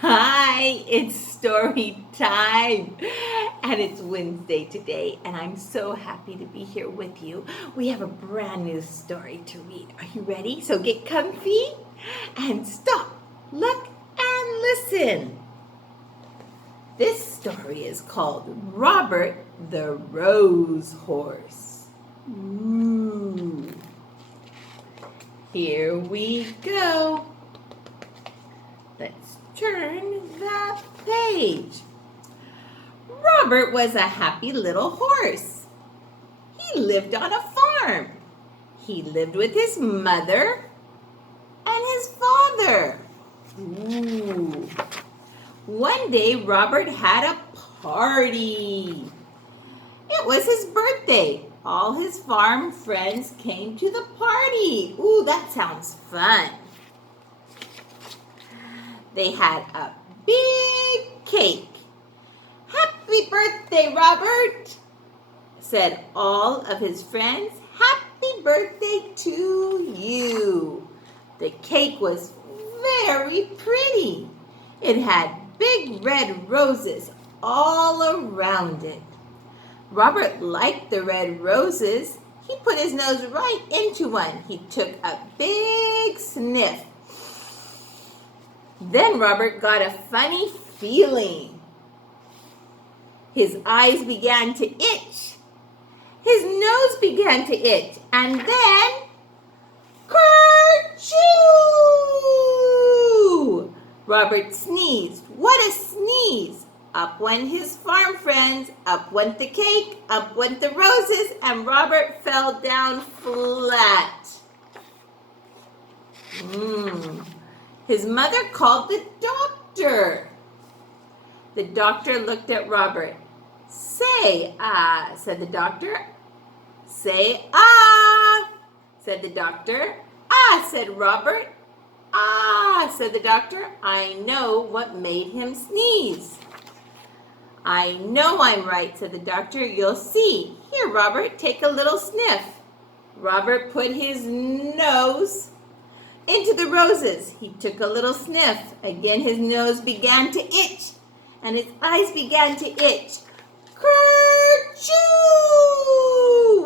Hi, it's story time. And it's Wednesday today, and I'm so happy to be here with you. We have a brand new story to read. Are you ready? So get comfy and stop, look, and listen. This story is called Robert the Rose Horse. Ooh. Here we go. Let's turn the page. Robert was a happy little horse. He lived on a farm. He lived with his mother and his father. Ooh. One day, Robert had a party. It was his birthday. All his farm friends came to the party. Ooh, that sounds fun. They had a big cake. Happy birthday, Robert, said all of his friends. Happy birthday to you. The cake was very pretty. It had big red roses all around it. Robert liked the red roses. He put his nose right into one. He took a big sniff. Then Robert got a funny feeling. His eyes began to itch. His nose began to itch. And then, kerchoo! Robert sneezed. What a sneeze! Up went his farm friends, up went the cake, up went the roses, and Robert fell down flat. His mother called the doctor. The doctor looked at Robert. Say, said the doctor. Say, said the doctor. Said Robert. Said the doctor. I know what made him sneeze. I know I'm right, said the doctor. You'll see. Here, Robert, take a little sniff. Robert put his nose into the roses. He took a little sniff. Again, his nose began to itch, and his eyes began to itch. Kerchoo!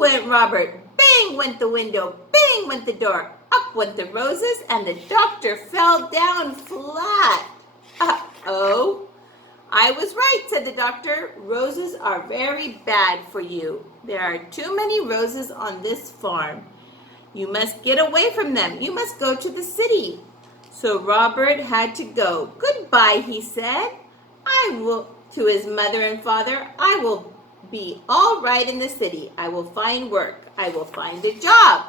Went Robert. Bang went the window. Bang went the door. Up went the roses, and the doctor fell down flat. Uh-oh. I was right, said the doctor. Roses are very bad for you. There are too many roses on this farm. You must get away from them. You must go to the city. So Robert had to go. Goodbye, he said. To his mother and father, I will be all right in the city. I will find work. I will find a job.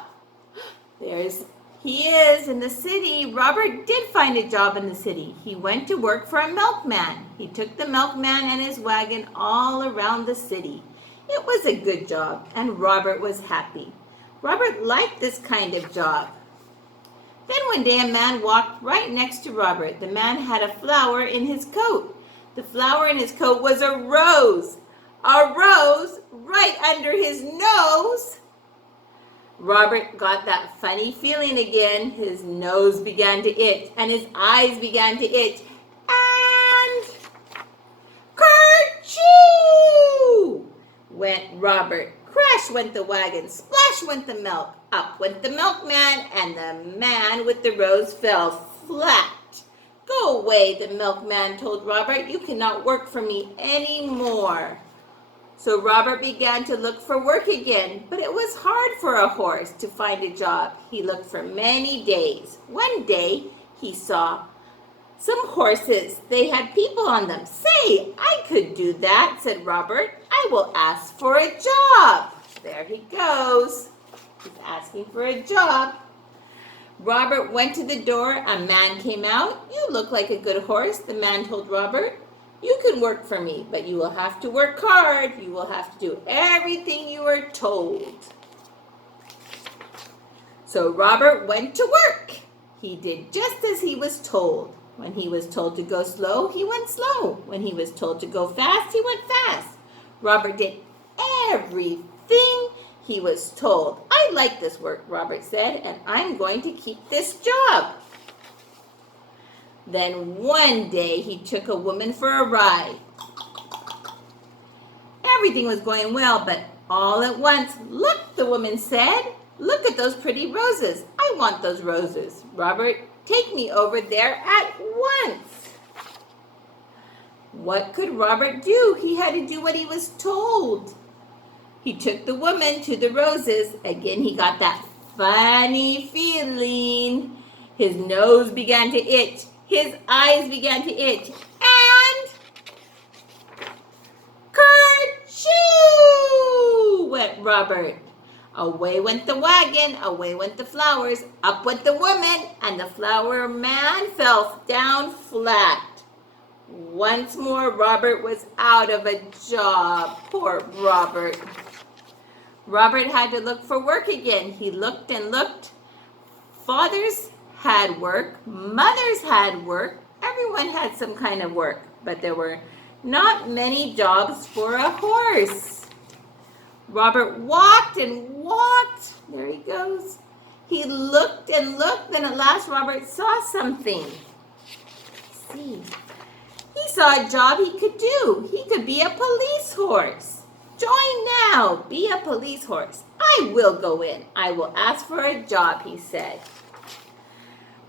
He is in the city. Robert did find a job in the city. He went to work for a milkman. He took the milkman and his wagon all around the city. It was a good job, and Robert was happy. Robert liked this kind of job. Then one day a man walked right next to Robert. The man had a flower in his coat. The flower in his coat was a rose. A rose right under his nose. Robert got that funny feeling again. His nose began to itch, and his eyes began to itch. And kerchoo! Went Robert. Crash went the wagon. Splash went the milk. Up went the milkman, and the man with the rose fell flat. Go away, the milkman told Robert. You cannot work for me anymore. So Robert began to look for work again, but it was hard for a horse to find a job. He looked for many days. One day, he saw some horses. They had people on them. Say, I could do that, said Robert. I will ask for a job. There he goes. He's asking for a job. Robert went to the door. A man came out. You look like a good horse, the man told Robert. You can work for me, but you will have to work hard. You will have to do everything you are told. So Robert went to work. He did just as he was told. When he was told to go slow, he went slow. When he was told to go fast, he went fast. Robert did everything he was told. I like this work, Robert said, and I'm going to keep this job. Then one day he took a woman for a ride. Everything was going well, but all at once, "Look," the woman said. "Look at those pretty roses. I want those roses. Robert, take me over there at once." What could Robert do? He had to do what he was told. He took the woman to the roses. Again, he got that funny feeling. His nose began to itch. His eyes began to itch. And kerchoo went Robert. Away went the wagon, away went the flowers, up went the woman, and the flower man fell down flat. Once more, Robert was out of a job. Poor Robert. Robert had to look for work again. He looked and looked. Fathers had work. Mothers had work. Everyone had some kind of work, but there were not many jobs for a horse. Robert walked and walked. There he goes. He looked and looked. Then at last Robert saw something. Let's see. He saw a job he could do. He could be a police horse. Join now. Be a police horse. I will go in. I will ask for a job, he said.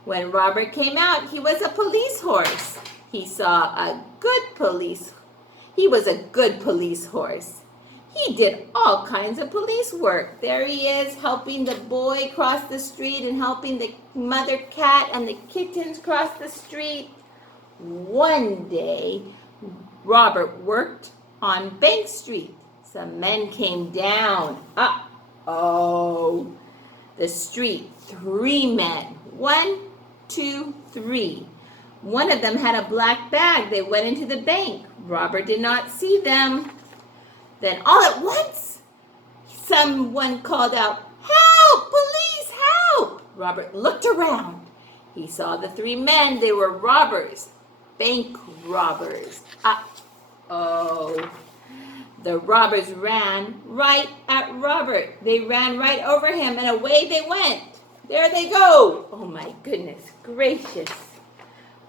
When Robert came out, he was a police horse. He was a good police horse. He did all kinds of police work. There he is, helping the boy cross the street and helping the mother cat and the kittens cross the street. One day, Robert worked on Bank Street. Some men came down. The street. 3 men. 1, 2, 3. One of them had a black bag. They went into the bank. Robert did not see them. Then all at once, someone called out, "Help! Police, help!" Robert looked around. He saw the 3 men. They were robbers. Bank robbers. The robbers ran right at Robert. They ran right over him and away they went. There they go. Oh my goodness gracious.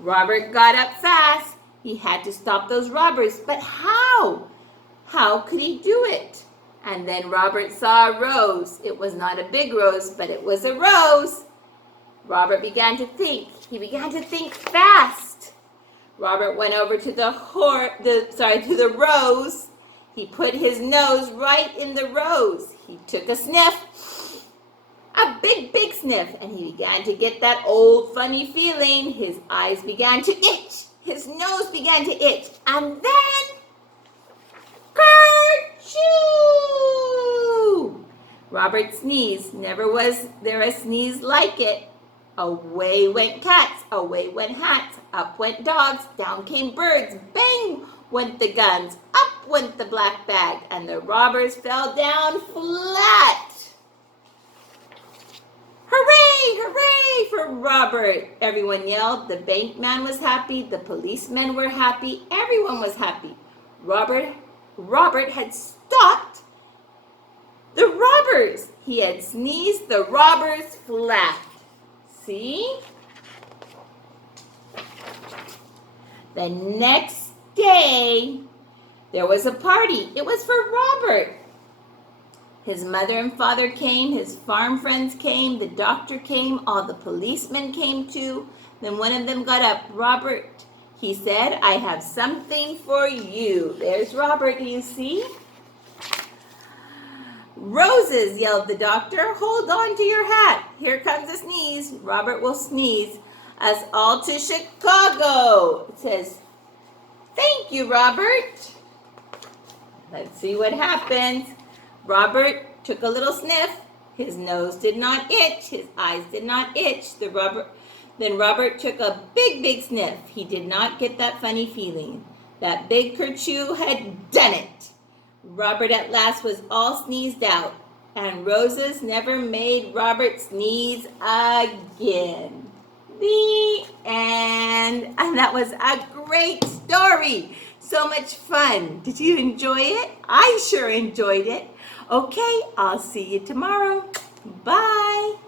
Robert got up fast. He had to stop those robbers. But how? How could he do it? And then Robert saw a rose. It was not a big rose, but it was a rose. Robert began to think. He began to think fast. Robert went over to the rose. He put his nose right in the rose. He took a sniff, a big, big sniff, and he began to get that old funny feeling. His eyes began to itch. His nose began to itch. And then, kerchoo! Robert sneezed. Never was there a sneeze like it. Away went cats, away went hats, up went dogs, down came birds, bang went the guns, up went the black bag, and the robbers fell down flat. Hooray, hooray for Robert! Everyone yelled. The bank man was happy, the policemen were happy, everyone was happy. Robert had stopped the robbers. He had sneezed the robbers flat. See? The next day, there was a party. It was for Robert. His mother and father came, his farm friends came, the doctor came, all the policemen came too. Then one of them got up. "Robert," he said, "I have something for you." There's Robert, do you see? "Roses," yelled the doctor. "Hold on to your hat. Here comes a sneeze. Robert will sneeze us all to Chicago." It says, "Thank you, Robert." Let's see what happens. Robert took a little sniff. His nose did not itch. His eyes did not itch. Then Robert took a big, big sniff. He did not get that funny feeling. That big kerchoo had done it. Robert at last was all sneezed out, and roses never made Robert sneeze again. The end. And that was a great story. So much fun. Did you enjoy it? I sure enjoyed it. Okay, I'll see you tomorrow. Bye.